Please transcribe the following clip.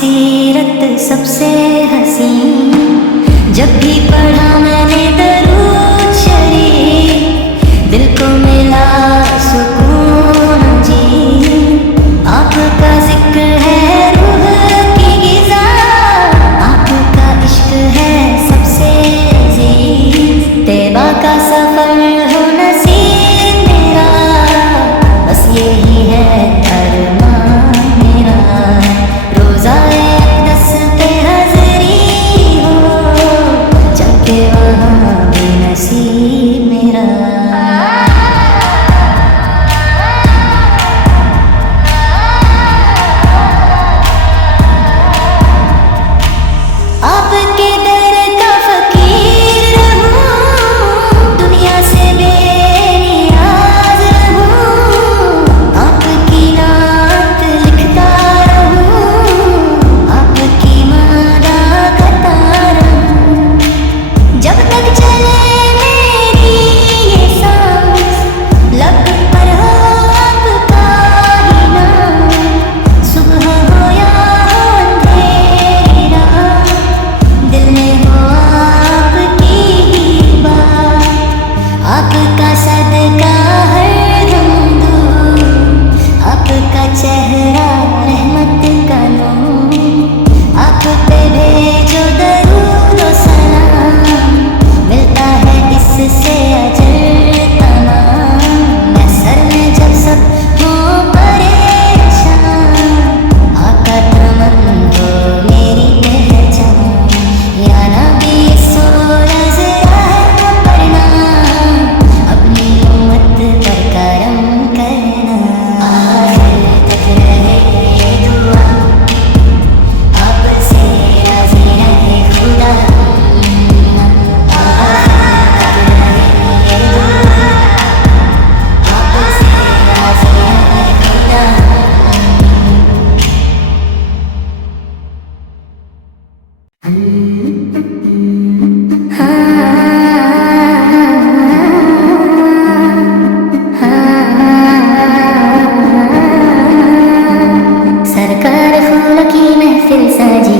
सीरत सबसे हसीन। जब भी पढ़ा मैंने दरूद शरीफ, दिल को मिला सुकून जी। आपका जिक्र है रूह की ग़िज़ा, आपका इश्क है सबसे अज़ीज़। तैबा का सफ़र हो नसीब मेरा, बस यही है अरमान मेरा। रोज़ाए अक़दस पे हाज़िरी हो, जाके वहाँ भी नसीब मेरा। आपके दर का फ़कीर रहूं, दुनिया से बेनियाज़ रहूं। आपकी नात लिखता रहूं, आपकी मादा करता रहूं। जब तक चले मेरी ये सांस, लब पर हो आपका ही नाम। सुबह हो या हो अंधेरी रात, दिल में हो आपकी ही बात। आपका सदका हरदम दूं, आपका चेहरा रहमत का नूर। आप पे भेजो दरूद और सलाम, मिलता है इससे अजर तमाम। मैं सर में जब सब हो परेशान, आका तमन हो मेरी पहचान। या नबी सो नज़रा है प्रणाम, अपनी उम्मत पर करम करना। आखिर तक रहे ये दुआ, आपसे राज़ी है खुदा। आखिर तक रहे ये दुआ, आपसे राज़ी है खुदा। सरकार फूल की महफिल सजी